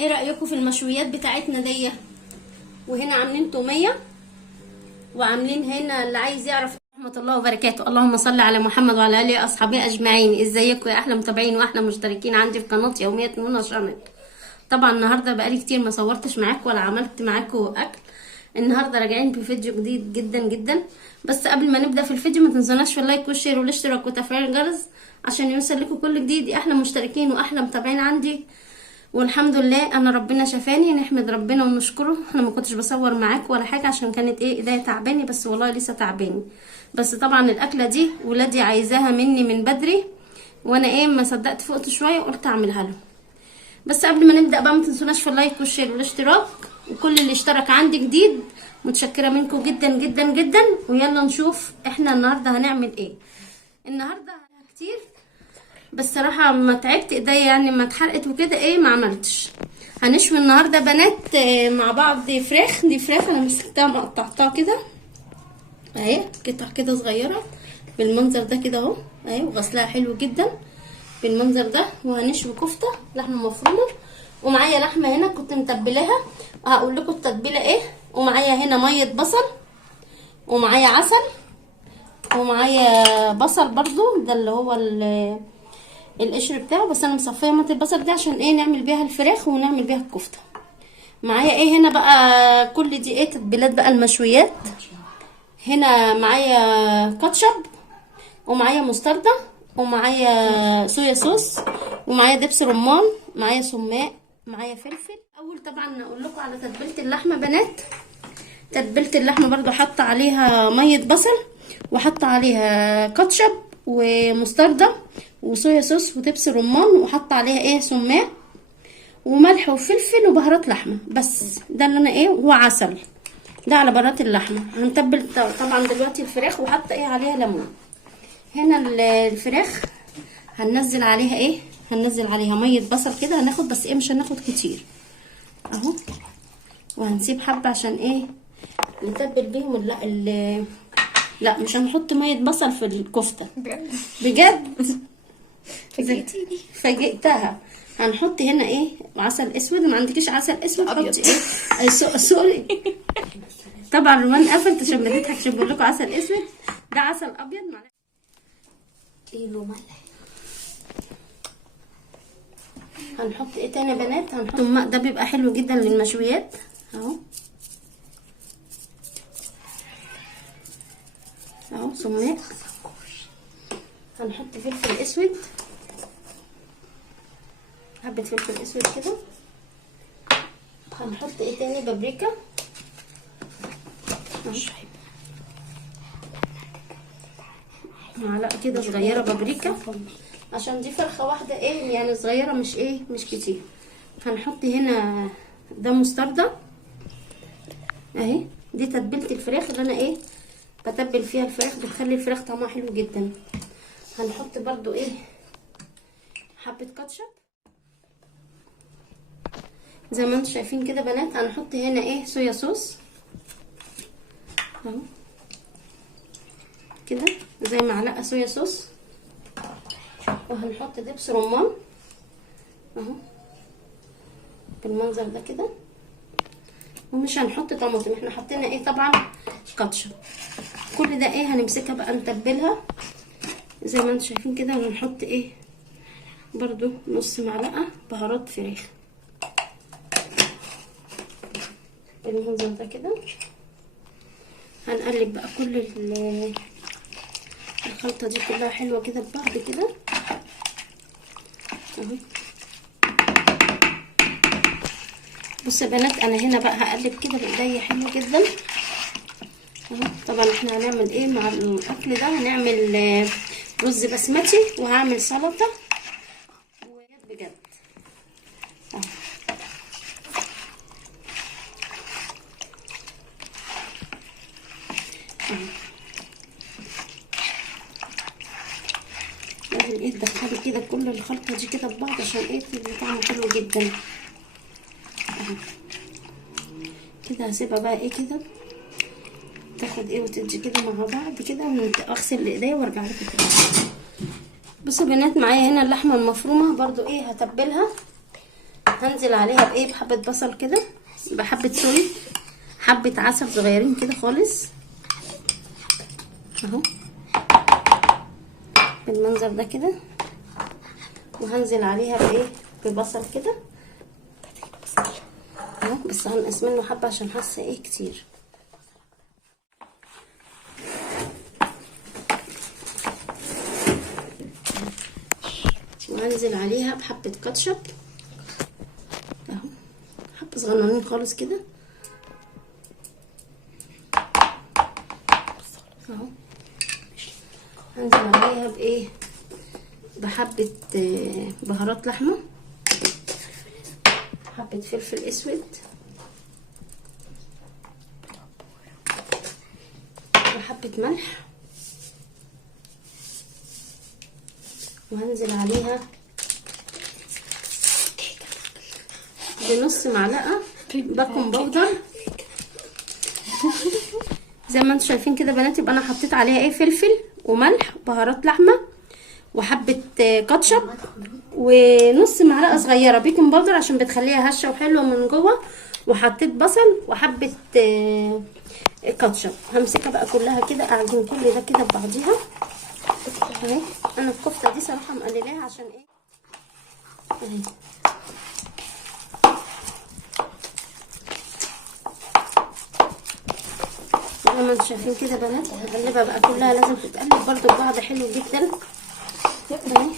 ايه رأيكم في المشويات بتاعتنا دي؟ وهنا عاملين تومية، وعاملين هنا اللي عايز يعرف رحمة الله وبركاته. اللهم صل على محمد وعلى اله واصحابه اجمعين. ازيكم يا احلى متابعين واحلى مشتركين عندي في قناة يوميات منى شانل. طبعا النهارده بقالي كتير ما صورتش معاكم ولا عملت معاكم اكل. النهارده راجعين بفيديو جديد جدا جدا. بس قبل ما نبدا في الفيديو ما تنسوناش في اللايك والشير والاشتراك وتفعيل الجرس عشان يوصل لكم كل جديد يا احلى مشتركين واحلى متابعين عندي. والحمد لله انا ربنا شفاني، نحمد ربنا ونشكره. انا ما كنتش بصور معاكم ولا حاجه عشان كانت ايديا تعباني، بس والله لسه تعباني. بس طبعا الاكله دي ولادي عايزاها مني من بدري، وانا ما صدقت فقت شويه وقلت اعملها لهم. بس قبل ما نبدا بقى ما تنسوناش في اللايك والشير والاشتراك، وكل اللي اشترك عندي جديد متشكره منكم جدا جدا جدا. ويلا نشوف احنا النهارده هنعمل ايه. النهارده كتير بس صراحه ما تعبت ايديا، يعني ما اتحرقت وكده ما عملتش. هنشوي النهارده بنات مع بعض فراخ. دي فراخ انا مسكتها مقطعتها كده اهي قطع كده صغيره بالمنظر ده كده اهو اهي، وغسلها حلو جدا بالمنظر ده. وهنشوي كفته لحمه مفرومه، ومعايا لحمه هنا كنت متبلاها، هقول لكم التتبيله ايه. ومعايا هنا ميه بصل، ومعايا عسل، ومعايا بصل برضو ده اللي هو القشر بتاعه، بس انا مصفيه ميه البصل دي عشان نعمل بيها الفراخ ونعمل بيها الكفته. معايا هنا بقى كل دي تتبيلات بقى المشويات. هنا معايا كاتشب، ومعايا مستردة، ومعايا صويا صوص، ومعايا دبس رمان، معايا سماق، معايا فلفل. اول طبعا اقول لكم على تتبيله اللحمه بنات. تتبيله اللحمه برضو حاطه عليها ميه بصل، وحاطه عليها كاتشب ومستردة وصويا صوص ودبس رمان، وحاطه عليها سماق وملح وفلفل وبهارات لحمه. بس ده اللي انا وعسل. ده على بهارات اللحمه. هنتبل طبعا دلوقتي الفراخ، وحاطه عليها ليمون. هنا الفراخ هننزل عليها هننزل عليها ميه بصل كده. هناخد بس مش هناخد كتير اهو، وهنسيب حبه عشان نتبل بيهم. لا مش هنحط ميه بصل في الكفته بجد. فاجئتيني فاجئتها. هنحط هنا عسل اسود. ما عندكيش عسل اسود حطي سوري. طبعا رومان قفلت عشان بديت عشان بقول لكم عسل اسود. ده عسل ابيض معلش كيلو ملح. هنحط تاني يا بنات؟ هنحط سماق. ده بيبقى حلو جدا للمشويات اهو اهو سماق. هنحط فلفل اسود، حبه فلفل اسود كده. هنحط تاني؟ بابريكا معلقه كده صغيره بابريكا، عشان دي فرخه واحده يعني صغيره مش كتير. هنحط هنا ده مستردة اهي. دي تتبيله الفراخ اللي انا بتبل فيها الفراخ، بتخلي الفراخ طعمها حلو جدا. هنحط برضو حبه كاتشب زي ما انتم شايفين كده بنات. هنحط هنا صويا صوص اهو كده زي معلقه صويا صوص. وهنحط دبس رمان اهو بالمنظر ده كده. ومش هنحط طماطم، احنا حطينا طبعا كاتشب. كل ده هنمسكها بقى نتبلها زي ما انتم شايفين كده. وهنحط برضو نص معلقه بهارات فراخ بالمنظر ده كده. هنقلب بقى كل الخلطه دي كلها حلوه كده ببعض كده اهو. بصوا يا بنات انا هنا بقى هقلب كده بايديا حلو جدا اهو. طبعا احنا هنعمل مع الاكل ده؟ هنعمل رز بسمتي، وهعمل سلطه بجد اهو. لازم تدخلي كده كل الخلطه دي كده ببعض عشان تدي طعم حلو جدا اهو كده. هسيبها بقى كده تاخد وتدي كده مع بعض كده. اغسل ايديا وارجع لكم تاني. بصوا يا بنات معايا هنا اللحمه المفرومه برضو هتبلها هنزل عليها بايه، بحبه بصل كده، بحبه سوري، حبه عسل صغيرين كده خالص اهو بالمنظر ده كده. وهنزل عليها بايه، ببصل كده اهو، بس هنقص منه حبه عشان حاسه ايه كتير. وهنزل عليها بحبه كاتشب اهو، حبه صغننين خالص كده اهو. هنزل عليها بايه، بحبه بهارات لحمه، حبه فلفل اسود، وحبه ملح. وهنزل عليها بنص معلقه بيكنج باودر زي ما انتم شايفين كده بنات. يبقى انا حطيت عليها ايه، فلفل وملح وبهارات لحمه وحبه كاتشب ونص معلقه صغيره بيكنج باودر عشان بتخليها هشه وحلوه من جوه، وحطيت بصل وحبه كاتشب. همسكها بقى كلها كده، اعجن كل ده كده ببعضيها اهي. انا الكفته دي صراحه مقللاها عشان ايه اهي. زي ما انتم شايفين كده بنات، هقلبها بقى كلها، لازم تتقلب برضو ببعض حلو جدا اهي.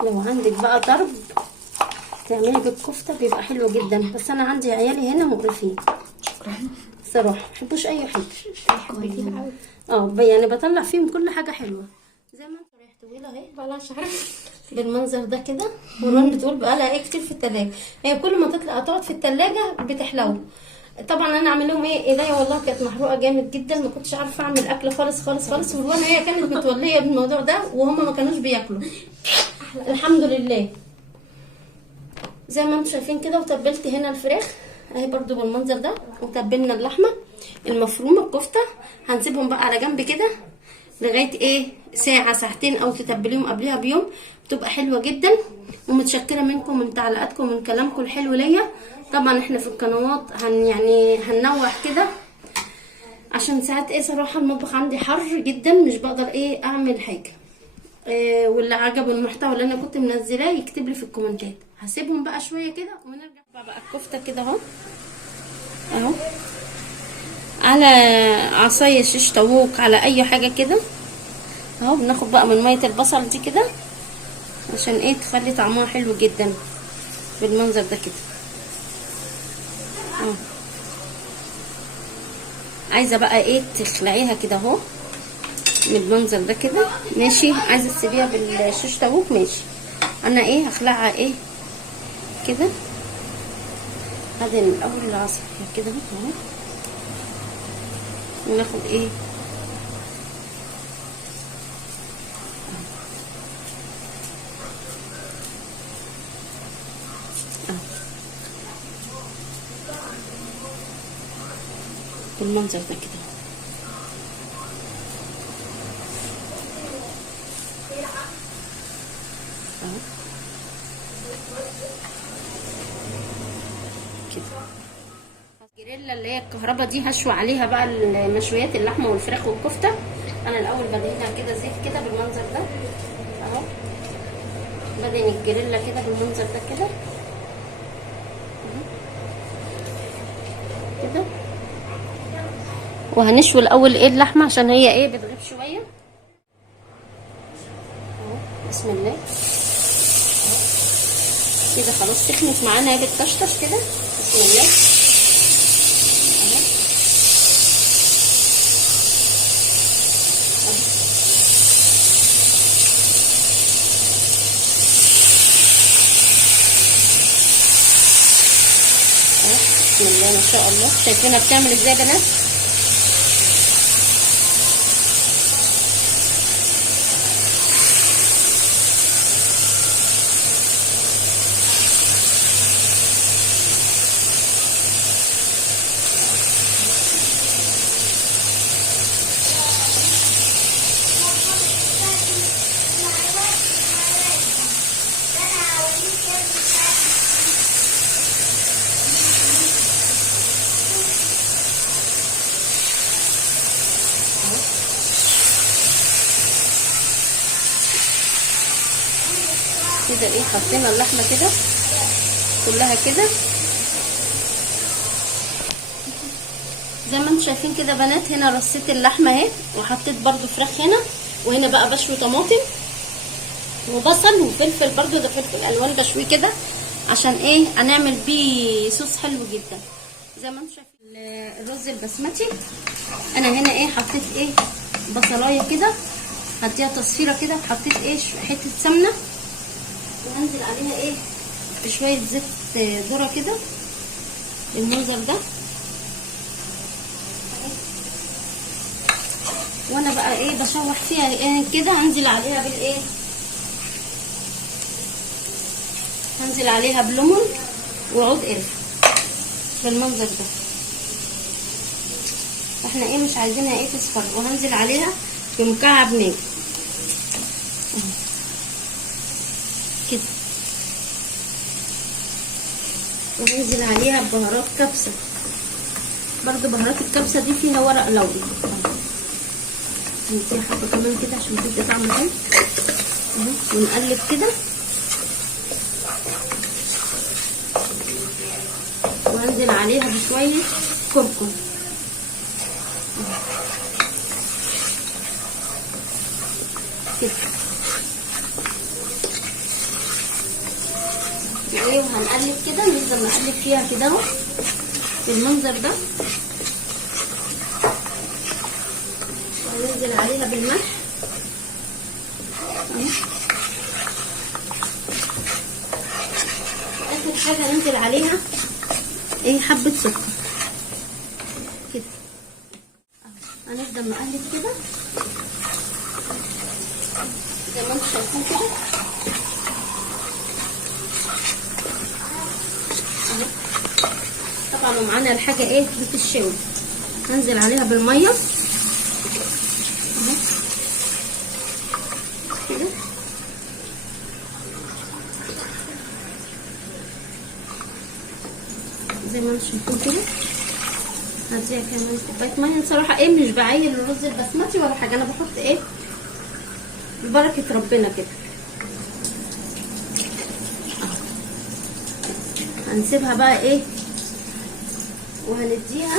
لو عندك بقى طرب تعملي بالكفته بيبقى حلو جدا، بس انا عندي عيالي هنا مقرفين صراحه، ما بيحبوش اي حاجه يعني بطلع فيهم كل حاجه حلوه. زي ما انتوا ريحه طويله اهي بقى شهر بالمنظر ده كده. ورون بتقول بقى لها ايه كتير في التلاجة، هي كل ما تطلع تقعد في التلاجة بتحلو. طبعا انا اعمل لهم ايه، ايديا والله كانت محروقه جامد جدا، ما كنتش عارفه اعمل اكل خالص خالص خالص. وروان هي كانت متوليه بالموضوع ده وهم ما كانوش بياكلوا الحمد لله. زي ما انتم شايفين كده. وتبلت هنا الفراخ اهي برضو بالمنظر ده، وتبلنا اللحمه المفرومه الكفته. هنسيبهم بقى على جنب كده لغايه ايه، ساعه ساعتين، او تتبليهم قبلها بيوم، بتبقى حلوه جدا. ومتشكره منكم من تعليقاتكم ومن كلامكم الحلو ليا. طبعا احنا في القنوات يعني هننوع كده، عشان ساعات ايه صراحه المطبخ عندي حر جدا، مش بقدر ايه اعمل حاجه. واللي عجبه المحتوى اللي انا كنت منزلاه يكتب لي في الكومنتات. هسيبهم بقى شويه كده ونرجع بقى الكفته كده اهو اهو، على عصايه شيش طاووق، على اي حاجه كده اهو. بناخد بقى من ميه البصل دي كده عشان ايه تخلي طعمها حلو جدا بالمنظر ده كده اهو. عايزه بقى ايه تخلعيها كده اهو من المنظر ده كده ماشي. عايزه تسيبيها بالشيش طاووق ماشي. انا ايه هخلعها ايه كده. بعدين الاول العصا كده اهو، وناخد ايه بالمنظر ده كده اهو كده. الجريلا اللي هي الكهرباء دي هشوي عليها بقى المشويات، اللحمه والفراخ والكفته. انا الاول بدهنها كده زيت كده بالمنظر ده اهو. بدهن الجريلا كده بالمنظر ده كده كده. وهنشوي الاول ايه اللحمه عشان هي ايه بتغيب شويه اهو. بسم الله كده خلاص سخنت معانا، هي بتطشطش كده. بسم الله بسم الله ما شاء الله. شايفينها بتعمل ازاي يا بنات؟ كده ايه، حطينا اللحمه كده كلها كده زي ما انتم شايفين كده بنات. هنا رصيت اللحمه اهي، وحطيت برده فراخ هنا، وهنا بقى بشوي طماطم وبصل وفلفل، برده ده فلفل الوان بشويه كده عشان ايه، هنعمل بيه صوص حلو جدا. زي ما انتم شايفين الرز البسمتي، انا هنا ايه حطيت ايه بصلايه كده، هديها تصفيره كده، وحطيت ايه حته سمنه، وهنزل عليها ايه بشويه زيت ذره كده بالمنظر ده. وانا بقى ايه بشوح فيها ايه كده، هنزل عليها بالايه، هنزل عليها بليمون وعود قرفه بالمنظر ده. احنا ايه مش عايزينها ايه تصفر، وهنزل عليها بمكعب ماجي كده، وهنزل عليها ببهارات كبسه، برضو بهارات الكبسه دي فيها ورق لوري، نديها حبه كمان كده عشان تدي طعم حلو اهو، ونقلب كده، وهنزل عليها بشويه كركم كده ايه، وهنقلب كده، نفضل نقلب فيها كده اهو بالمنظر ده. وهننزل عليها بالملح اهو، واخر حاجه ننزل عليها ايه حبه سكر كده، هنفضل نقلب كده زي ما انتم شايفين كده اهو. طبعا ومعانا الحاجه ايه بتتشوي، هنزل عليها بالميه اهو كده، زي ما انتم شايفين كده. هديها كمان كوبايه ميه. بصراحه ايه مش بعين الرز البسمتي ولا حاجه، انا بحط ايه ببركه ربنا كده. هنسيبها بقى ايه، وهنديها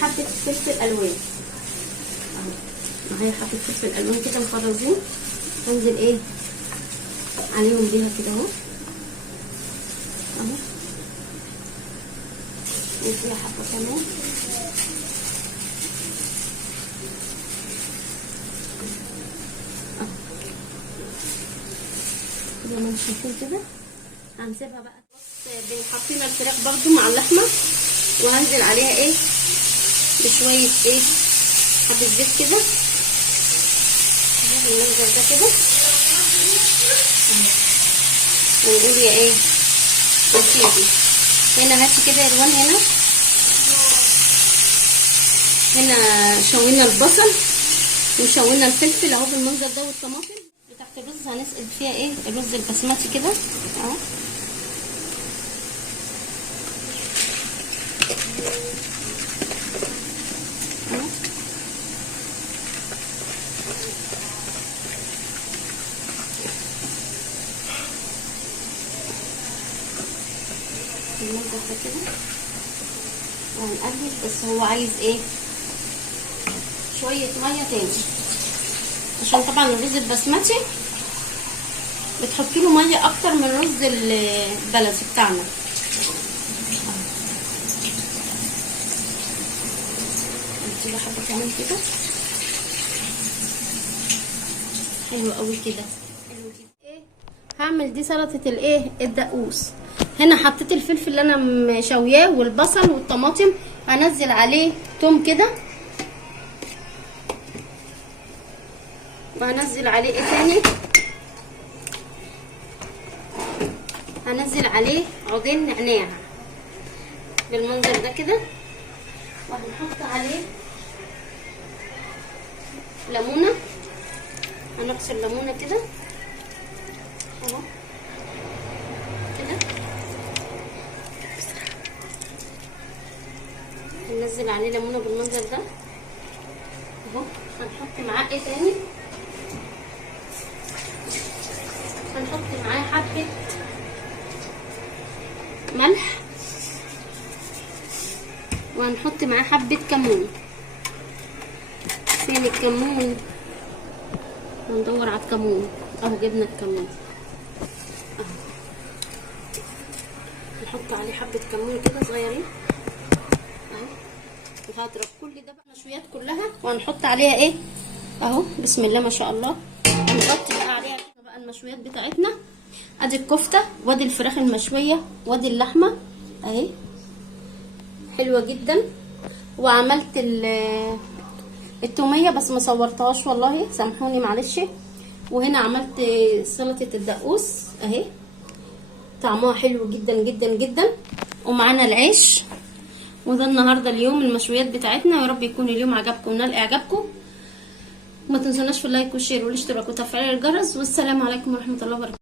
حبه فلفل الوان اهو، معايا حبه فلفل الوان كده مفرزين، هنزل ايه عليهم بيها كده اهو اهو، نديها حبه كمان زي ما انتم شايفين كده. هنسيبها بقى حطينا الفراخ برضو مع اللحمه، وهنزل عليها ايه بشويه ايه حبه زيت كده بالمنظر ده كده، ونقول يا ايه يا سيدي. هنا هاتي كده يا روان، هنا شوينا البصل وشوينا الفلفل اهو بالمنظر ده، والطماطم بتاعت الرز هنسقط فيها ايه الرز البسمتي كده اهو. بالمنظر ده كده، وهنقلب. بس هو عايز ايه شويه ميه تاني، عشان طبعا الرز البسمتي بتحطي له ميه اكتر من الرز البلدي بتاعنا. نديله حبه كمان كده، حلو قوي كده، حلو كده. ايه هعمل دي سلطه الايه الدقوس. هنا حطيت الفلفل اللي انا مشوياه والبصل والطماطم، هنزل عليه توم كده، وهنزل عليه ايه تاني، هنزل عليه عودين نعناع بالمنظر ده كده، وهنحط عليه ليمونه، هنكسر ليمونه كده اهو كده، هننزل عليه ليمونه بالمنظر ده اهو. هنحط معاه ايه تاني معاه حبة ملح، وهنحط معاه حبة كمون. فين الكمون؟ هندور على الكمون اهو، جبنا الكمون اهو. نحط عليه حبة كمون كده صغيرين اهو، وهضرب كل ده بقى المشويات كلها، وهنحط عليها ايه اهو، بسم الله ما شاء الله. هنغطي بقى عليها بقى المشويات بتاعتنا. ادي الكفته، وادي الفراخ المشويه، وادي اللحمه اهي حلوه جدا. وعملت التوميه بس ما صورتهاش والله، سامحوني معلش. وهنا عملت سلطه الدقوس اهي، طعمها حلو جدا جدا جدا. ومعانا العيش. وده النهارده اليوم المشويات بتاعتنا. يا رب يكون اليوم عجبكم ونال اعجابكم. ما تنسوناش في اللايك والشير والاشتراك وتفعيل الجرس. والسلام عليكم ورحمه الله وبركاته.